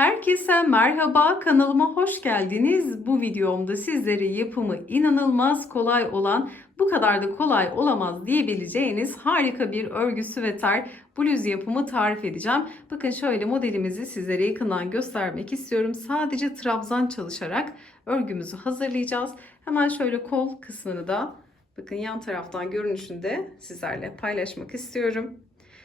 Herkese merhaba kanalıma hoş geldiniz. Bu videomda sizlere yapımı inanılmaz kolay olan bu kadar da kolay olamaz diyebileceğiniz harika bir örgü süveter bluz yapımı tarif edeceğim. Bakın şöyle modelimizi sizlere yakından göstermek istiyorum. Sadece trabzan çalışarak örgümüzü hazırlayacağız. Hemen şöyle kol kısmını da bakın yan taraftan görünüşünde sizlerle paylaşmak istiyorum.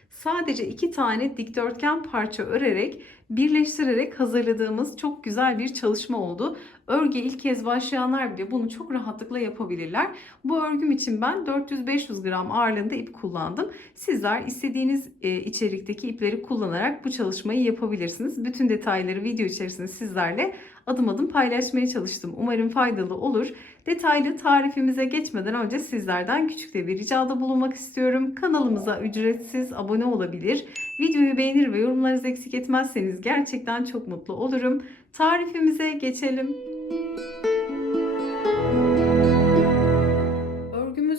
Sadece iki tane dikdörtgen parça örerek birleştirerek hazırladığımız çok güzel bir çalışma oldu. Örgü ilk kez başlayanlar bile bunu çok rahatlıkla yapabilirler. Bu örgüm için ben 400-500 gram ağırlığında ip kullandım. Sizler istediğiniz e, içerikteki ipleri kullanarak bu çalışmayı yapabilirsiniz. Bütün detayları video içerisinde sizlerle adım adım paylaşmaya çalıştım. Umarım faydalı olur. Detaylı tarifimize geçmeden önce sizlerden küçük de bir ricada bulunmak istiyorum. Kanalımıza ücretsiz abone olabilir. Videoyu beğenir ve yorumlarınızı eksik etmezseniz gerçekten çok mutlu olurum. Tarifimize geçelim.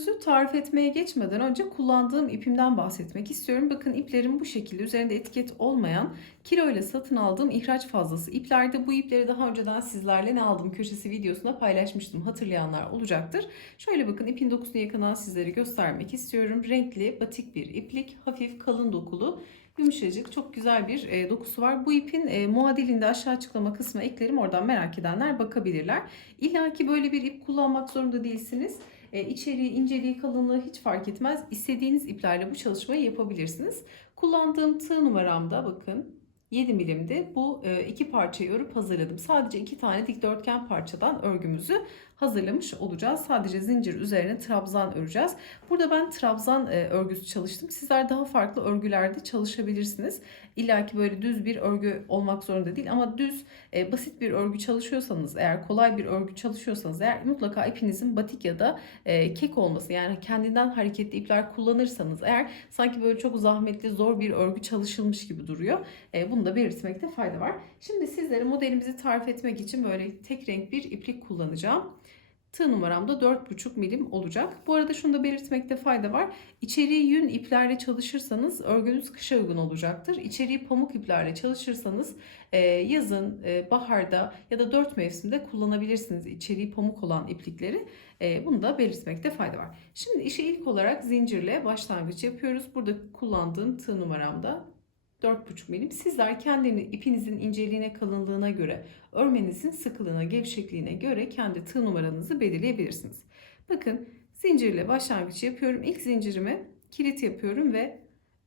Örgümüzü tarif etmeye geçmeden önce kullandığım ipimden bahsetmek istiyorum. Bakın iplerim bu şekilde üzerinde etiket olmayan kilo ile satın aldığım ihraç fazlası iplerde. Bu ipleri daha önceden sizlerle ne aldım köşesi videosunda paylaşmıştım. Hatırlayanlar olacaktır. Şöyle bakın ipin dokusunu yakından sizlere göstermek istiyorum. Renkli batik bir iplik, hafif kalın dokulu yumuşacık çok güzel bir e, dokusu var. Bu ipin e, muadilini aşağı açıklama kısmına eklerim. Oradan merak edenler bakabilirler. İlla ki böyle bir ip kullanmak zorunda değilsiniz. E, içeriği, inceliği, kalınlığı hiç fark etmez. İstediğiniz iplerle bu çalışmayı yapabilirsiniz. Kullandığım tığ numaramda bakın 7 milimdi. Bu e, iki parçayı örüp hazırladım. Sadece iki tane dikdörtgen parçadan örgümüzü hazırlamış olacağız. Sadece zincir üzerine trabzan öreceğiz. Burada ben trabzan e, örgüsü çalıştım. Sizler daha farklı örgülerde çalışabilirsiniz. İlla ki böyle düz bir örgü olmak zorunda değil ama düz e, basit bir örgü çalışıyorsanız eğer kolay bir örgü çalışıyorsanız eğer mutlaka ipinizin batik ya da e, kek olması yani kendinden hareketli ipler kullanırsanız eğer sanki böyle çok zahmetli zor bir örgü çalışılmış gibi duruyor. Bunu da belirtmekte fayda var. Şimdi sizlere modelimizi tarif etmek için böyle tek renk bir iplik kullanacağım. Tığ numaram da 4,5 milim olacak. Bu arada şunu da belirtmekte fayda var. İçeriği yün iplerle çalışırsanız örgünüz kışa uygun olacaktır. İçeriği pamuk iplerle çalışırsanız e, yazın, e, baharda ya da dört mevsimde kullanabilirsiniz içeriği pamuk olan iplikleri. E, bunu da belirtmekte fayda var. Şimdi işe ilk olarak zincirle başlangıç yapıyoruz. Burada kullandığım tığ numaramda 4,5 milim. Sizler kendini ipinizin inceliğine, kalınlığına göre, örmenizin sıkılığına, gevşekliğine göre kendi tığ numaranızı belirleyebilirsiniz. Bakın zincirle başlangıç yapıyorum. İlk zincirimi kilit yapıyorum ve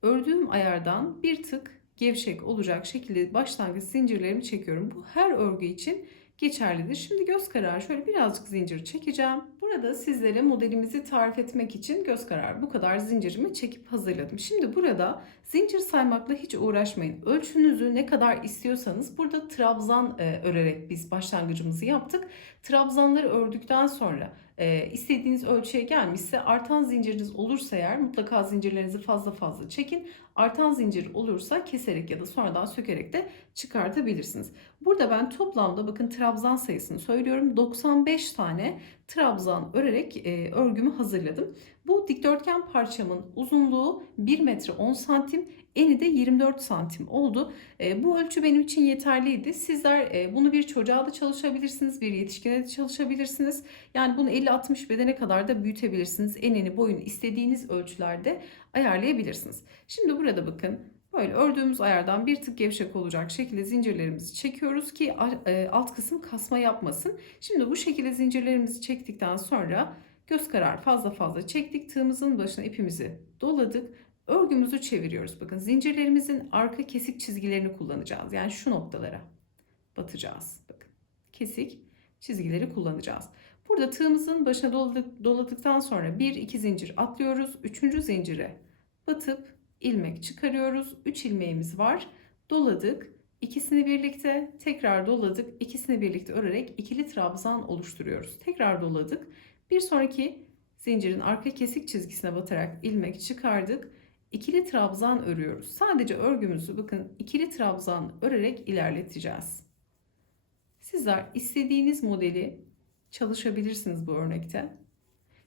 ördüğüm ayardan bir tık gevşek olacak şekilde başlangıç zincirlerimi çekiyorum. Bu her örgü için geçerlidir. Şimdi göz kararı şöyle birazcık zincir çekeceğim. Burada sizlere modelimizi tarif etmek için göz kararı bu kadar zincirimi çekip hazırladım. Şimdi burada zincir saymakla hiç uğraşmayın. Ölçünüzü ne kadar istiyorsanız burada trabzan e, örerek biz başlangıcımızı yaptık. Trabzanları ördükten sonra e, istediğiniz ölçüye gelmişse artan zinciriniz olursa eğer mutlaka zincirlerinizi fazla fazla çekin. Artan zincir olursa keserek ya da sonradan sökerek de çıkartabilirsiniz. Burada ben toplamda bakın trabzan sayısını söylüyorum. 95 tane trabzan örerek e, örgümü hazırladım. Bu dikdörtgen parçamın uzunluğu 1 metre 10 santim, eni de 24 santim oldu. E, bu ölçü benim için yeterliydi. Sizler e, bunu bir çocuğa da çalışabilirsiniz, bir yetişkine de çalışabilirsiniz. Yani bunu 50-60 bedene kadar da büyütebilirsiniz. Enini, boyunu istediğiniz ölçülerde ayarlayabilirsiniz. Şimdi burada bakın Böyle ördüğümüz ayardan bir tık gevşek olacak şekilde zincirlerimizi çekiyoruz ki e, alt kısım kasma yapmasın. Şimdi bu şekilde zincirlerimizi çektikten sonra göz karar fazla fazla çektik. Tığımızın başına ipimizi doladık. Örgümüzü çeviriyoruz. Bakın zincirlerimizin arka kesik çizgilerini kullanacağız. Yani şu noktalara batacağız. Bakın kesik çizgileri kullanacağız. Burada tığımızın başına doladık, doladıktan sonra bir iki zincir atlıyoruz. Üçüncü zincire batıp ilmek çıkarıyoruz. 3 ilmeğimiz var. Doladık. İkisini birlikte tekrar doladık. İkisini birlikte örerek ikili trabzan oluşturuyoruz. Tekrar doladık. Bir sonraki zincirin arka kesik çizgisine batarak ilmek çıkardık. İkili trabzan örüyoruz. Sadece örgümüzü bakın ikili trabzan örerek ilerleteceğiz. Sizler istediğiniz modeli çalışabilirsiniz bu örnekte.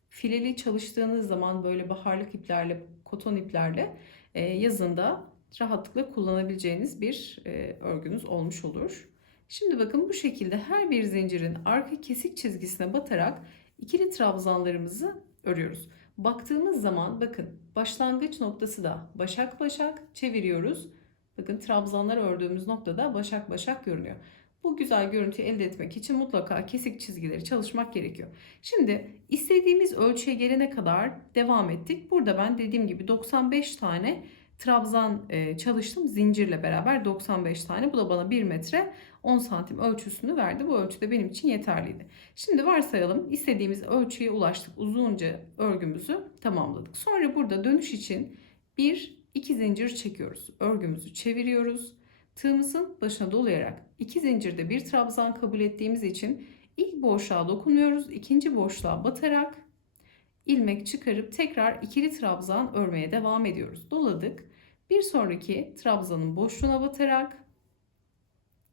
Fileli çalıştığınız zaman böyle baharlık iplerle, koton iplerle e, yazında rahatlıkla kullanabileceğiniz bir e, örgünüz olmuş olur. Şimdi bakın bu şekilde her bir zincirin arka kesik çizgisine batarak ikili trabzanlarımızı örüyoruz. Baktığımız zaman bakın başlangıç noktası da başak başak çeviriyoruz. Bakın trabzanlar ördüğümüz noktada başak başak görünüyor. Bu güzel görüntüyü elde etmek için mutlaka kesik çizgileri çalışmak gerekiyor. Şimdi istediğimiz ölçüye gelene kadar devam ettik. Burada ben dediğim gibi 95 tane trabzan e, çalıştım zincirle beraber 95 tane. Bu da bana 1 metre 10 santim ölçüsünü verdi. Bu ölçü de benim için yeterliydi. Şimdi varsayalım istediğimiz ölçüye ulaştık. Uzunca örgümüzü tamamladık. Sonra burada dönüş için bir iki zincir çekiyoruz. Örgümüzü çeviriyoruz. Tığımızın başına dolayarak iki zincirde bir trabzan kabul ettiğimiz için ilk boşluğa dokunmuyoruz. ikinci boşluğa batarak ilmek çıkarıp tekrar ikili trabzan örmeye devam ediyoruz. Doladık. Bir sonraki trabzanın boşluğuna batarak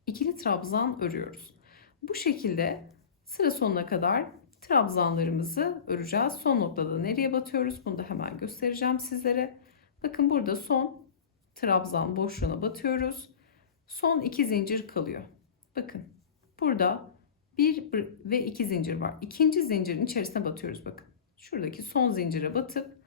ikili trabzan örüyoruz. Bu şekilde sıra sonuna kadar trabzanlarımızı öreceğiz. Son noktada nereye batıyoruz? Bunu da hemen göstereceğim sizlere. Bakın burada son trabzan boşluğuna batıyoruz. Son iki zincir kalıyor. Bakın burada bir ve iki zincir var. İkinci zincirin içerisine batıyoruz bakın. Şuradaki son zincire batıp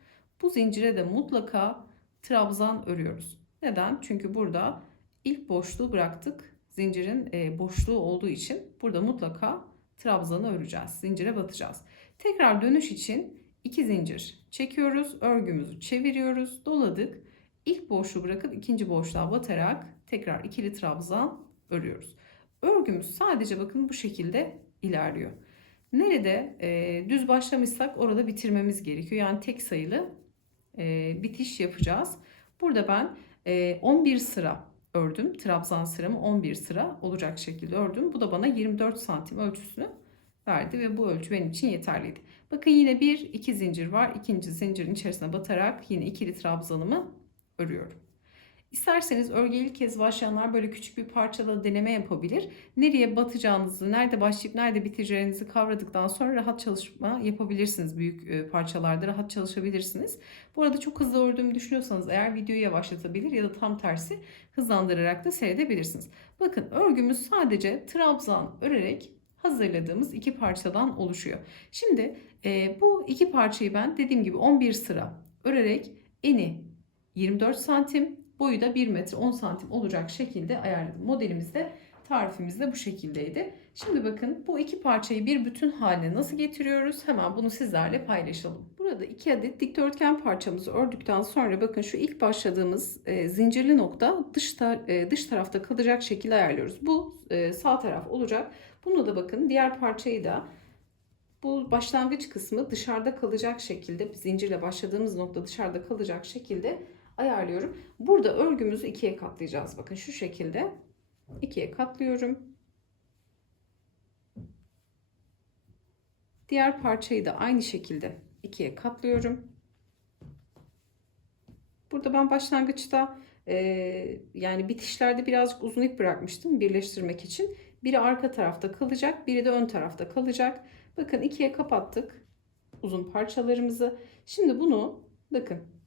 bu zincire de mutlaka trabzan örüyoruz. Neden? Çünkü burada ilk boşluğu bıraktık. Zincirin e, boşluğu olduğu için burada mutlaka trabzanı öreceğiz. Zincire batacağız. Tekrar dönüş için iki zincir çekiyoruz. Örgümüzü çeviriyoruz. Doladık. İlk boşluğu bırakıp ikinci boşluğa batarak tekrar ikili trabzan örüyoruz. Örgümüz sadece bakın bu şekilde ilerliyor. Nerede e, düz başlamışsak orada bitirmemiz gerekiyor. Yani tek sayılı e, bitiş yapacağız. Burada ben e, 11 sıra ördüm. Trabzan sıramı 11 sıra olacak şekilde ördüm. Bu da bana 24 santim ölçüsünü verdi ve bu ölçü benim için yeterliydi. Bakın yine bir iki zincir var. İkinci zincirin içerisine batarak yine ikili trabzanımı örüyorum. İsterseniz örgüye ilk kez başlayanlar böyle küçük bir parçada deneme yapabilir. Nereye batacağınızı, nerede başlayıp nerede bitireceğinizi kavradıktan sonra rahat çalışma yapabilirsiniz. Büyük e, parçalarda rahat çalışabilirsiniz. Bu arada çok hızlı ördüğümü düşünüyorsanız eğer videoyu yavaşlatabilir ya da tam tersi hızlandırarak da seyredebilirsiniz. Bakın örgümüz sadece trabzan örerek hazırladığımız iki parçadan oluşuyor. Şimdi e, bu iki parçayı ben dediğim gibi 11 sıra örerek eni 24 santim, boyu da 1 metre 10 santim olacak şekilde ayarladım. Modelimizde tarifimizde bu şekildeydi. Şimdi bakın bu iki parçayı bir bütün haline nasıl getiriyoruz? Hemen bunu sizlerle paylaşalım. Burada iki adet dikdörtgen parçamızı ördükten sonra bakın şu ilk başladığımız e, zincirli nokta dış, tar e, dış tarafta kalacak şekilde ayarlıyoruz. Bu e, sağ taraf olacak. Bunu da bakın diğer parçayı da bu başlangıç kısmı dışarıda kalacak şekilde zincirle başladığımız nokta dışarıda kalacak şekilde ayarlıyorum. Burada örgümüzü ikiye katlayacağız. Bakın şu şekilde ikiye katlıyorum. Diğer parçayı da aynı şekilde ikiye katlıyorum. Burada ben başlangıçta e, yani bitişlerde birazcık uzun ip bırakmıştım birleştirmek için. Biri arka tarafta kalacak, biri de ön tarafta kalacak. Bakın ikiye kapattık uzun parçalarımızı. Şimdi bunu bakın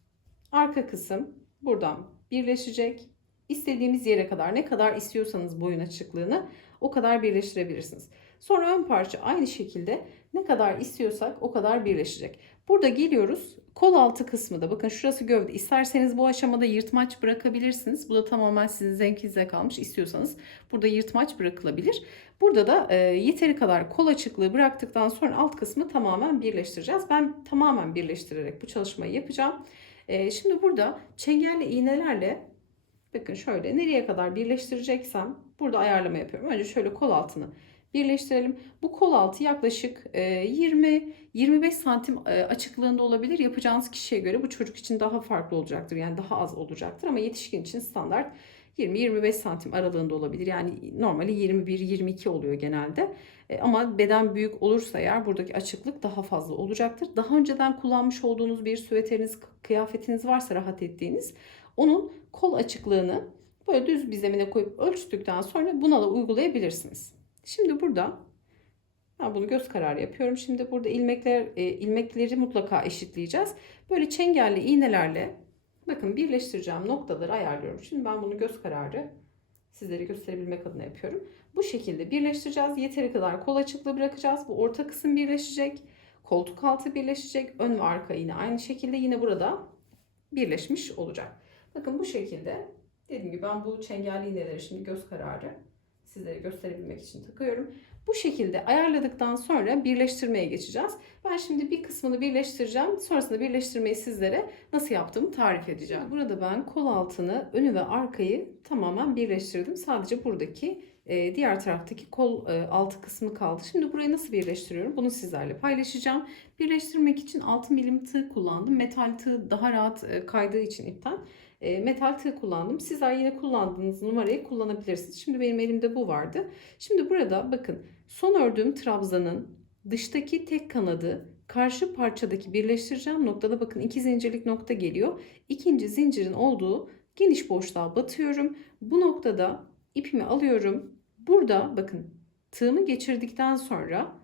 arka kısım buradan birleşecek. İstediğimiz yere kadar ne kadar istiyorsanız boyun açıklığını o kadar birleştirebilirsiniz. Sonra ön parça aynı şekilde ne kadar istiyorsak o kadar birleşecek. Burada geliyoruz kol altı kısmı da bakın şurası gövde. İsterseniz bu aşamada yırtmaç bırakabilirsiniz. Bu da tamamen sizin zevkinize kalmış. İstiyorsanız burada yırtmaç bırakılabilir. Burada da e, yeteri kadar kol açıklığı bıraktıktan sonra alt kısmı tamamen birleştireceğiz. Ben tamamen birleştirerek bu çalışmayı yapacağım. E, şimdi burada çengelli iğnelerle bakın şöyle nereye kadar birleştireceksem burada ayarlama yapıyorum. Önce şöyle kol altını birleştirelim. Bu kol altı yaklaşık 20-25 santim e, açıklığında olabilir. Yapacağınız kişiye göre bu çocuk için daha farklı olacaktır. Yani daha az olacaktır ama yetişkin için standart 20-25 santim aralığında olabilir. Yani normali 21-22 oluyor genelde. E, ama beden büyük olursa eğer buradaki açıklık daha fazla olacaktır. Daha önceden kullanmış olduğunuz bir süveteriniz, kıyafetiniz varsa rahat ettiğiniz onun kol açıklığını böyle düz bir zemine koyup ölçtükten sonra buna da uygulayabilirsiniz. Şimdi burada ben bunu göz kararı yapıyorum. Şimdi burada ilmekler e, ilmekleri mutlaka eşitleyeceğiz. Böyle çengelli iğnelerle Bakın birleştireceğim noktaları ayarlıyorum. Şimdi ben bunu göz kararı sizlere gösterebilmek adına yapıyorum. Bu şekilde birleştireceğiz. Yeteri kadar kol açıklığı bırakacağız. Bu orta kısım birleşecek. Koltuk altı birleşecek. Ön ve arka yine aynı şekilde yine burada birleşmiş olacak. Bakın bu şekilde dediğim gibi ben bu çengelli iğneleri şimdi göz kararı sizlere gösterebilmek için takıyorum. Bu şekilde ayarladıktan sonra birleştirmeye geçeceğiz. Ben şimdi bir kısmını birleştireceğim. Sonrasında birleştirmeyi sizlere nasıl yaptığımı tarif edeceğim. Burada ben kol altını, önü ve arkayı tamamen birleştirdim. Sadece buradaki e, diğer taraftaki kol e, altı kısmı kaldı. Şimdi burayı nasıl birleştiriyorum? Bunu sizlerle paylaşacağım. Birleştirmek için 6 milim tığ kullandım. Metal tığ daha rahat e, kaydığı için ipten e, metal tığ kullandım. Sizler yine kullandığınız numarayı kullanabilirsiniz. Şimdi benim elimde bu vardı. Şimdi burada bakın son ördüğüm trabzanın dıştaki tek kanadı karşı parçadaki birleştireceğim noktada bakın iki zincirlik nokta geliyor. İkinci zincirin olduğu geniş boşluğa batıyorum. Bu noktada ipimi alıyorum. Burada bakın tığımı geçirdikten sonra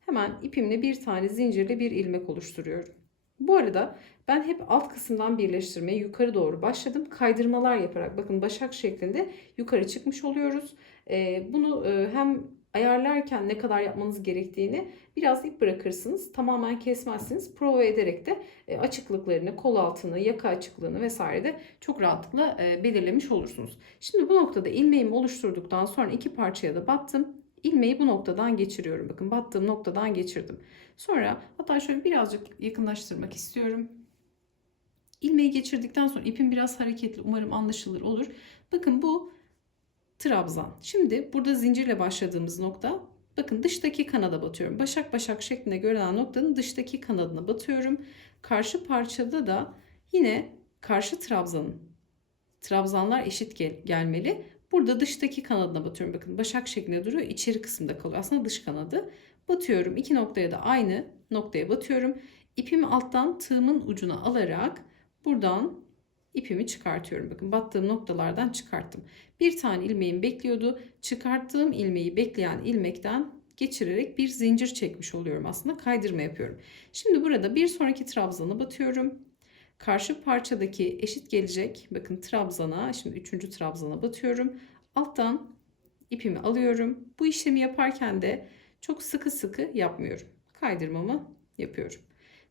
hemen ipimle bir tane zincirle bir ilmek oluşturuyorum. Bu arada ben hep alt kısımdan birleştirmeye yukarı doğru başladım. Kaydırmalar yaparak bakın başak şeklinde yukarı çıkmış oluyoruz. Ee, bunu e, hem ayarlarken ne kadar yapmanız gerektiğini biraz ip bırakırsınız. Tamamen kesmezsiniz. Prova ederek de e, açıklıklarını, kol altını, yaka açıklığını vesaire de çok rahatlıkla e, belirlemiş olursunuz. Şimdi bu noktada ilmeğimi oluşturduktan sonra iki parçaya da battım. İlmeği bu noktadan geçiriyorum. Bakın battığım noktadan geçirdim. Sonra hatta şöyle birazcık yakınlaştırmak istiyorum. İlmeği geçirdikten sonra ipim biraz hareketli umarım anlaşılır olur. Bakın bu trabzan. Şimdi burada zincirle başladığımız nokta bakın dıştaki kanada batıyorum. Başak başak şeklinde görünen noktanın dıştaki kanadına batıyorum. Karşı parçada da yine karşı trabzanın trabzanlar eşit gel gelmeli. Burada dıştaki kanadına batıyorum. Bakın başak şeklinde duruyor. İçeri kısımda kalıyor. Aslında dış kanadı. Batıyorum. iki noktaya da aynı noktaya batıyorum. İpimi alttan tığımın ucuna alarak buradan ipimi çıkartıyorum. Bakın battığım noktalardan çıkarttım. Bir tane ilmeğim bekliyordu. Çıkarttığım ilmeği bekleyen ilmekten geçirerek bir zincir çekmiş oluyorum aslında. Kaydırma yapıyorum. Şimdi burada bir sonraki trabzanı batıyorum. Karşı parçadaki eşit gelecek. Bakın trabzana, şimdi üçüncü trabzana batıyorum. Alttan ipimi alıyorum. Bu işlemi yaparken de çok sıkı sıkı yapmıyorum. Kaydırmamı yapıyorum.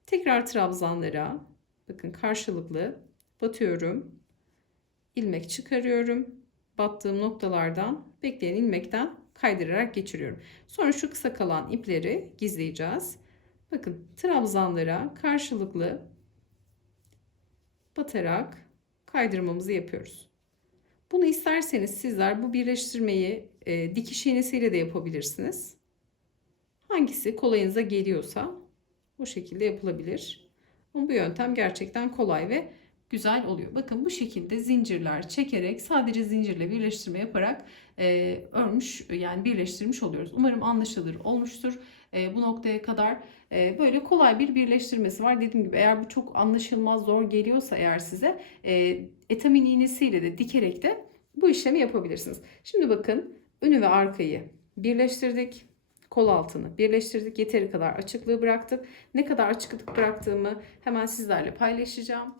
Tekrar trabzanlara bakın karşılıklı batıyorum. ilmek çıkarıyorum. Battığım noktalardan bekleyen ilmekten kaydırarak geçiriyorum. Sonra şu kısa kalan ipleri gizleyeceğiz. Bakın trabzanlara karşılıklı batarak kaydırmamızı yapıyoruz. Bunu isterseniz sizler bu birleştirmeyi e, dikiş iğnesiyle de yapabilirsiniz. Hangisi kolayınıza geliyorsa o şekilde yapılabilir. Ama bu yöntem gerçekten kolay ve güzel oluyor. Bakın bu şekilde zincirler çekerek sadece zincirle birleştirme yaparak e, örmüş yani birleştirmiş oluyoruz. Umarım anlaşılır olmuştur. E, bu noktaya kadar e, böyle kolay bir birleştirmesi var. Dediğim gibi eğer bu çok anlaşılmaz zor geliyorsa eğer size e, etamin iğnesiyle de dikerek de bu işlemi yapabilirsiniz. Şimdi bakın önü ve arkayı birleştirdik kol altını birleştirdik. Yeteri kadar açıklığı bıraktık. Ne kadar açıklık bıraktığımı hemen sizlerle paylaşacağım.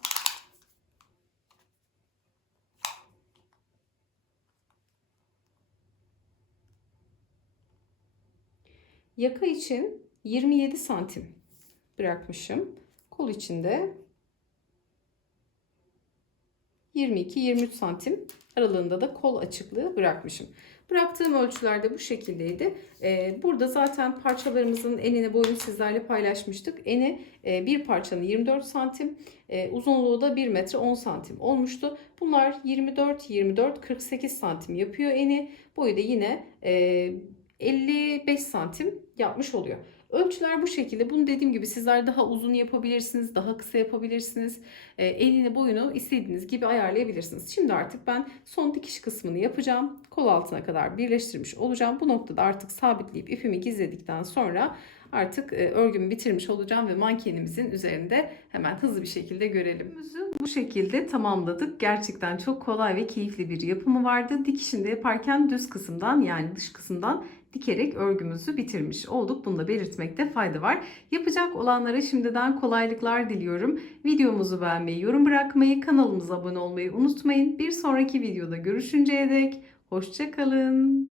Yaka için 27 santim bırakmışım. Kol içinde 22-23 santim aralığında da kol açıklığı bırakmışım. Bıraktığım ölçüler de bu şekildeydi. Ee, burada zaten parçalarımızın enine boyunu sizlerle paylaşmıştık. Eni e, bir parçanın 24 santim, e, uzunluğu da 1 metre 10 santim olmuştu. Bunlar 24, 24, 48 santim yapıyor eni. Boyu da yine 55 e, santim yapmış oluyor. Ölçüler bu şekilde. Bunu dediğim gibi sizler daha uzun yapabilirsiniz, daha kısa yapabilirsiniz. E, elini boyunu istediğiniz gibi ayarlayabilirsiniz. Şimdi artık ben son dikiş kısmını yapacağım. Kol altına kadar birleştirmiş olacağım. Bu noktada artık sabitleyip ipimi gizledikten sonra artık e, örgümü bitirmiş olacağım ve mankenimizin üzerinde hemen hızlı bir şekilde görelim. Bu şekilde tamamladık. Gerçekten çok kolay ve keyifli bir yapımı vardı. Dikişini de yaparken düz kısımdan yani dış kısımdan dikerek örgümüzü bitirmiş olduk. Bunu da belirtmekte fayda var. Yapacak olanlara şimdiden kolaylıklar diliyorum. Videomuzu beğenmeyi, yorum bırakmayı, kanalımıza abone olmayı unutmayın. Bir sonraki videoda görüşünceye dek hoşçakalın.